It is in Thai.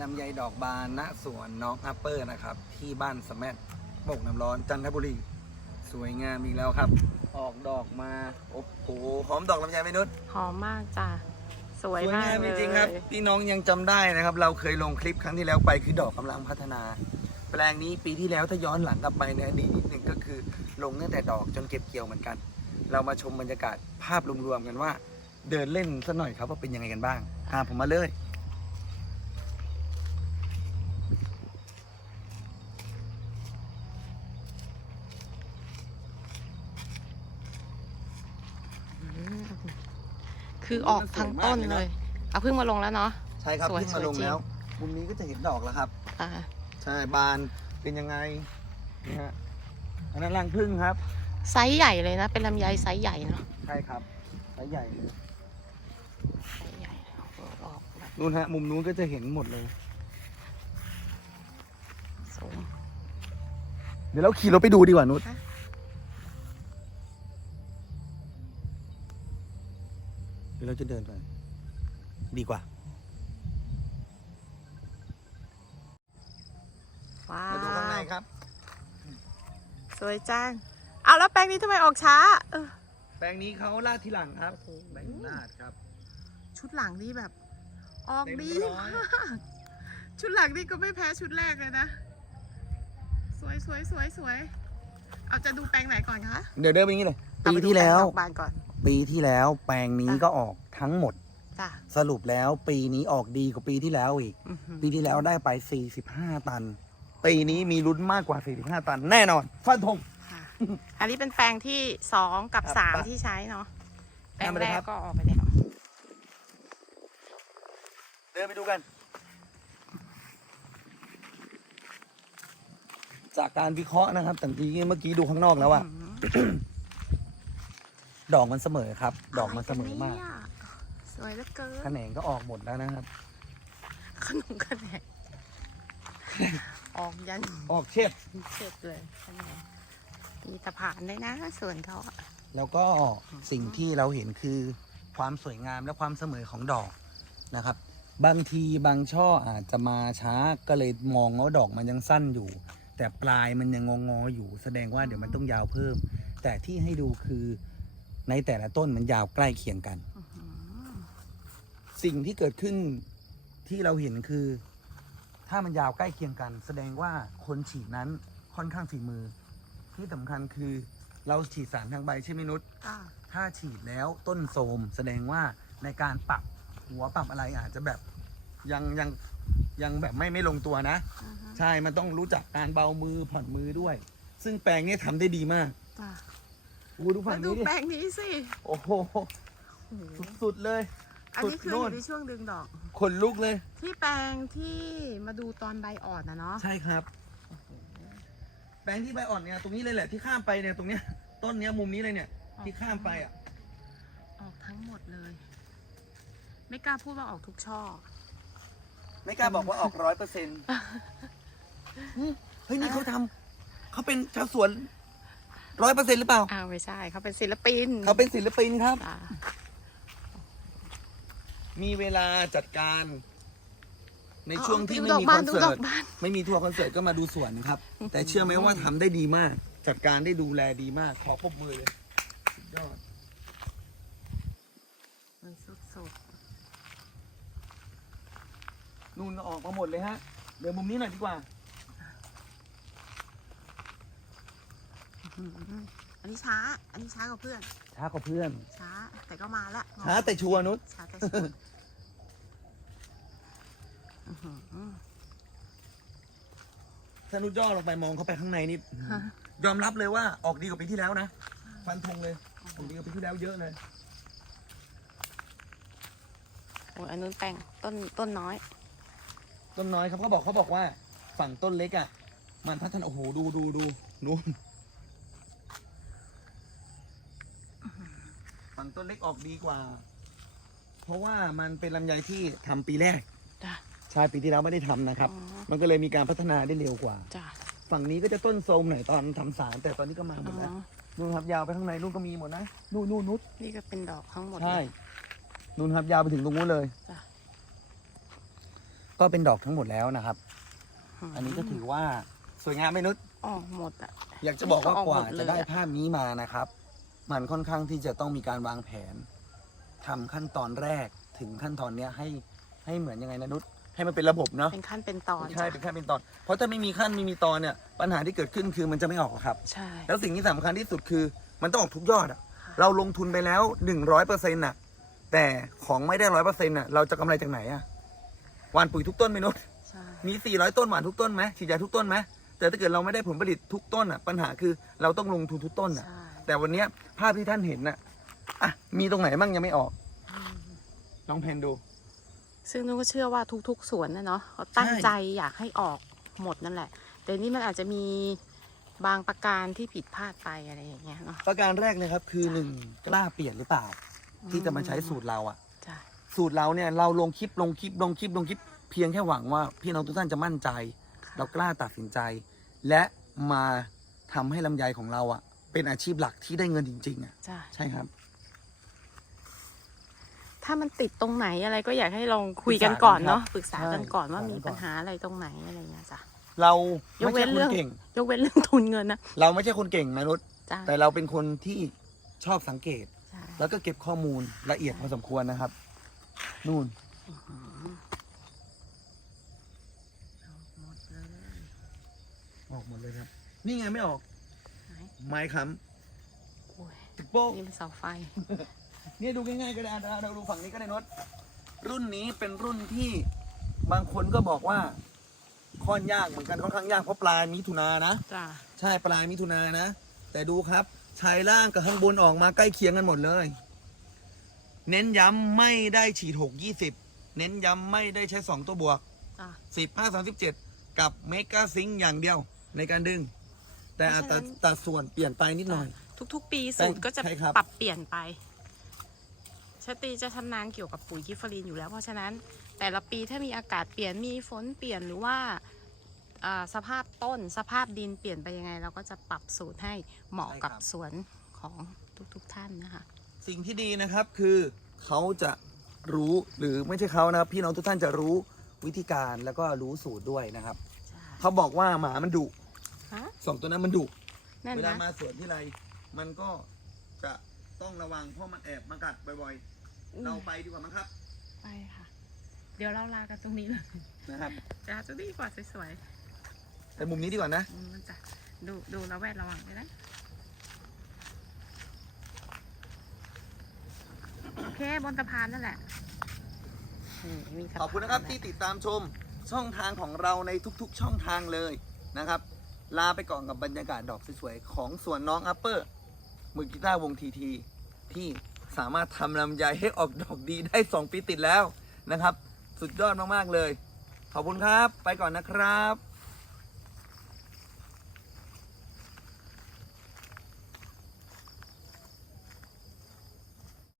ลำไยดอกบานณสวนน้องอัปเปอร์นะครับ ที่บ้านสะแมทโปกน้ำร้อนจันทบุรี สวยงามอีกแล้วครับ ออกดอกมาโอ้โหหอมดอกลำไยไหมนุชหอมมากจ้ะสวยสวยมากงามเลจยริงๆครับพี่น้องยังจำได้นะครับ เราเคยลงคลิปครั้งที่แล้วไปคือดอกกำลังพัฒนา แปลงนี้ปีที่แล้วถ้าย้อนหลังกลับไปในอดีตนิดหนึ่งก็คือ ลงตั้งแต่ดอกจนเก็บเกี่ยวเหมือนกัน เรามาชมบรรยากาศภาพรวมๆกันว่า เดินเล่นสักหน่อยครับว่าเป็นยังไงกันบ้างตามผมมาเลย คือออกทั้งต้นเลย เอาเพิ่งมาลงแล้วเนาะ ใช่ครับสวยเพิ่งมาลงสวยจริง แล้วมุมนี้ก็จะเห็นดอกแล้วครับ อ่าใช่บานเป็นยังไงนี่ฮะอันนั้นรังพึ่งครับ ไซส์ใหญ่เลยนะ เป็นลำไยไซส์ใหญ่เนาะใช่ครับไซส์ใหญ่เลยไซส์ใหญ่ออกออกแบบนู่นฮะมุมนู้นก็จะเห็นหมดเลย สูง เดี๋ยวเราขี่รถไปดูดีกว่านุชฮะ เดี๋ยวเราจะเดินไป ดีกว่าว้ามาดูข้างในวครับ สวยจัง เอาแล้วแปลงนี้ทำไมออกช้าเออแปลงนี้เขาลาดทีหลังครับโอ้โหแปลงลาดครับ ชุดหลังนี่แบบ ออกเต็มดีร้อยมากชุดหลังนี่ก็ไม่แพ้ชุดแรกเลยนะ สวยสวยสวยสวยเอาจะดูแปลงไหนก่อนคะ เดี๋ยวเดินไปอย่างนี้เลยเอาปีไปดูที่แล้วปงดอกบานก่อน ปีที่แล้วแปลงนี้จ้ะก็ออก ทั้งหมด จ้ะสรุปแล้วปีนี้ออกดีกว่าปีที่แล้วอีก อื้อหือปีที่แล้วได้ไป 45 ตัน ปีนี้มีลุ้นมากกว่า 45 ตัน แน่นอน ฟันธง ค่ะ อันนี้เป็นแปลงที่สองกับครับสามไปที่ใช้เนาะแปลงตามไปแรเลยคกรับก็ออกไปแล้วเดินไปดูกัน จากการวิเคราะห์นะครับแต่ทีเมื่อกี้ดูข้างนอกแล้วอะดอกมันเสมอครับ ดอกมันเสมอมากะไรนเนี่ย สวยเหลือเกินแขนงก็ออกหมดแล้วนะครับขนมขนมออกยันออกเช็ดเสร็จเลยขนมมีสะพานด้วยนะส่วนเขาอะแล้วก็สิ่งที่เราเห็นคือความสวยงามและความเสมอของดอกนะครับ บางทีบางช่ออาจจะมาช้าก็เลยมองว่าดอกมันยังสั้นอยู่ แต่ปลายมันยังงอๆอยู่ แสดงว่าเดี๋ยวมันต้องยาวเพิ่ม แต่ที่ให้ดูคือในแต่ละต้นมันยาวใกล้เคียงกันอื้อหือ สิ่งที่เกิดขึ้นที่เราเห็นคือ ถ้ามันยาวใกล้เคียงกัน แสดงว่าคนฉีดนั้นค่อนข้างฝีมือ ที่สำคัญคือเราฉีดสารทางใบใช่ไหมนุชอ่าถ้าฉีดแล้วต้นโทรมแสดงว่าในการปรับหัวปรับอะไรอาจจะแบบยังยังยังแบบไม่ไม่ลงตัวนะอือฮึใช่ มันต้องรู้จักการเบามือผ่อนมือด้วย ซึ่งแปลงเนี้ทำได้ดีมากจ้ะอู้ดูมาฝั่งดูนี้ดิแปลงนี้สิโอ้โห โอ้โหสุดๆเลย อันนี้คือสุดโน่อนยู่ในช่วงดึงดอก ขนลุกเลย ที่แปลงที่มาดูตอนใบอ่อนนะเนาะใช่ครับ แปลงที่ใบอ่อนเนี่ยตรงนี้เลยแหละที่ข้ามไปเนี่ยตรงเนี้ย ต้นเนี้ยมุมนี้เลยเนี่ย ที่ข้ามไปอะ ออกทั้งหมดเลย ไม่กล้าพูดว่าออกทุกช่อ ไม่กล้าบอกว่าออกร้อยเปอร์เซ็นต์เฮ้ยนี่เขาทำเขาเป็นชาวสวนร้อยเปอร์เซ็นต์หรือเปล่าอ้าวไม่ใช่เขาเป็นศิลปินเขาเป็นศิลปินครับจ้ะ มีเวลาจัดการ ในอ๋อช่วงที่ดูไม่ดอกมีบาคนอนดูเสิดอร์ตกบานไม่มีทัวร์คอนเสิร์ตก็มาดูสวนครับ แต่เชื่อไหมว่าทำได้ดีมาก จัดการได้ดูแลดีมาก ขอปรบมือเลยสุดยอดมันสุดนู่นออกมาหมดเลยฮะเดี๋ยวมุมนี้หน่อยดีกว่าๆอื้อหืออันนี้ช้า อันนี้ช้ากว่าเพื่อน ช้ากว่าเพื่อน ช้า แต่ก็มาละช้าแต่ชัวร์นุชช้าแต่ชัวร์อื้อหือถ้านุชย่อลงไปมองเข้าไปข้างในนี่ฮะยอมรับเลยว่าออกดีกว่าปีที่แล้วนะฟันธงเลยออกดีกว่าปีที่แล้วเยอะเลย โอ้ยอันนู้นแปลงต้นต้นน้อย ต้นน้อยครับเขาบอกเขาบอกว่า ฝั่งต้นเล็กอะ มันพัฒนาโอ้โหดูดูดูนู่นฝั่งต้ นเล็กออกดีกว่า เพราะว่ามันเป็นลำไยที่ทำปีแรกจ้ะ ใช่ปีที่แล้วไม่ได้ทำนะครับ อ๋อมันก็เลยมีการพัฒนาได้เร็วกว่า จ้ะฝั่งนี้ก็จะต้นโทรมหน่อยตอนทำสาร แต่ตอนนี้ก็มาหมอ๋ดแล้วอนู่นครับยาวไปข้างในนู่นก็มีหมดนะนู่นนู่นนู่นนี่ก็เป็นดอกทั้งหมด ใช่เลยนู่นครับยาวไปถึงตรงนู้นเลยจ้ะ ก็เป็นดอกทั้งหมดแล้วนะครับ อันนี้ก็ถือว่าสวยงามไหมนุชอ๋อหมดอะ อยากจะบอกว่านี่ก็ออกกว่าหมดเลยจะได้อะภาพนี้มานะครับ มันค่อนข้างที่จะต้องมีการวางแผนทำขั้นตอนแรกถึงขั้นตอนเนี้ยให้ให้เหมือนยังไงนะนุชให้มันเป็นระบบเนาะเป็นขั้นเป็นตอนใช่จ้ะเป็นขั้นเป็นตอน เพราะถ้าไม่มีขั้นไม่มีตอนเนี่ยปัญหาที่เกิดขึ้นคือมันจะไม่ออกหรอกครับ ใช่ แล้วสิ่งที่สำคัญที่สุดคือมันต้องออกทุกยอดอะเราลงทุนไปแล้วหนึ่งร้อยเปอร์เซ็นต์ะแต่ของไม่ได้ร้อยเปอร์เซ็นต์ะเราจะกำไรจากไหนอะหวานปุ๋ยทุกต้นไหมนุชใช่มี400ต้นหวานทุกต้นไหมฉีดยาทุกต้นไหมแต่ถ้าเกิดเราไม่ได้ผลผลิตทุกต้นอะปัญหาคือเราต้องลงทุนทุกต้นอะใช่ แต่วันเนี้ยภาพที่ท่านเห็นน่ะอะมีตรงไหนบ้างยังไม่ออกลองเพนดู ซึ่งนุ้ก็เชื่อว่าทุกๆสวนนะเนาะเขาตั้งใช่ใจอยากให้ออกหมดนั่นแหละ แต่นี่มันอาจจะมีบางประการที่ผิดพลาดไปอะไรอย่างเงี้ยเนาะประการแรกเลยครับ คือหนึ่งกล้าเปลี่ยนหรือเปล่า ที่จะมาใช้สูตรเราอะใช่สูตรเราเนี่ยเราลงคลิปลงคลิปลงคลิปลงคลิปเพียงแค่หวังว่าพี่น้องทุกท่านจะมั่นใจ เรากล้าตัดสินใจ และมาทำให้ลำไยของเราอะ เป็นอาชีพหลักที่ได้เงินจริง ๆ อะ ใช่ใช่ครับ ถ้ามันติดตรงไหนอะไรก็อยากให้ลองคุยกันก่อนเนาะปปรึรึกกษาษากักันนก่อนใช่ว่ามีปรึกษากันก่อนปัญหาอะไรตรงไหนอะไรเงี้ยจ้ะ เรายกไม่เว้ใช่นคเรื่นอง เก่ง ยกเว้นเรื่องทุนเงินนะเราไม่ใช่คนเก่งนะนุชจ้าแต่เราเป็นคนที่ชอบสังเกต ใช่แล้วก็เก็บข้อมูลละเอียดพอสมควรนะครับ นู่นหมดเลยออกหมดเลยครับ นี่ไงไม่ออก ไหนไม้ค้โอ้ยำติ๊กโป๊ะนี่เป็นเสาไฟ เนี่ยดูง่ายๆก็ได้อะเราดูฝั่งนี้ก็ได้นดรุ่นนี้เป็นรุ่นที่บางคนก็บอกว่าค่อนยากเหมือนกันค่อนข้างยากเพราะปลายมิถุนานะ จ้าใช่ปลายมิถุนานะ แต่ดูครับชายล่างกับข้างบนออกมาใกล้เคียงกันหมดเลย เน้นย้ำไม่ได้ฉีดหกยี่สิบเน้นย้ำไม่ได้ใช้สองตัวบวกจ้า สิบห้าสามสิบเจ็ดกับเมกาซิงอย่างเดียวในการดึง แต่อัตราเพราะฉะนั้นตัดส่วนเปลี่ยนไปนิดหน่อย ทุกๆ ปีสูตรก็จะใช่ครับ ปรับเปลี่ยนไปชาตรีจะชำนาญเกี่ยวกับปุ๋ยกิฟเฟอรีนอยู่แล้ว เพราะฉะนั้นแต่ละปีถ้ามีอากาศเปลี่ยนมีฝนเปลี่ยนหรือว่าอ่าสภาพต้นสภาพดินเปลี่ยนไปยังไง เราก็จะปรับสูตรให้เหมาะกับสวนของทุกๆท่านนะคะ สิ่งที่ดีนะครับคือเขาจะรู้หรือไม่ใช่เขานะครับ พี่น้องทุกท่านจะรู้วิธีการแล้วก็รู้สูตรด้วยนะครับใช่เขาบอกว่าหมามันดุ ฮะสองตัวนั้นมันดุนั่นเวลานะมาสวนที่ไร มันก็จะต้องระวังเพราะมันแอบมากัดบ่อยๆเราไปดีกว่ามั้งครับไปค่ะ เดี๋ยวเราลากันตรงนี้เลยนะครับจ้าจะดีกว่าสวยแต่มุมนี้ดีกว่านะ ๆอืมมันจะดูดูระแวดระวังไปนะโอเคบนสะพานนั่นแหละนี่มีสะพานขอบคุณนะครับแหละที่ติดตามชมช่องทางของเราในทุกๆช่องทางเลยนะครับ ลาไปก่อนกับบรรยากาศดอกสวยๆของสวนน้องอัปเปอร์มือกีตาร์วงทีทีที่สามารถทำลำไยให้ออกดอกดีได้ 2 ปีติดแล้วนะครับ สุดยอดมาก ๆ เลย ขอบคุณครับ ไปก่อนนะครับ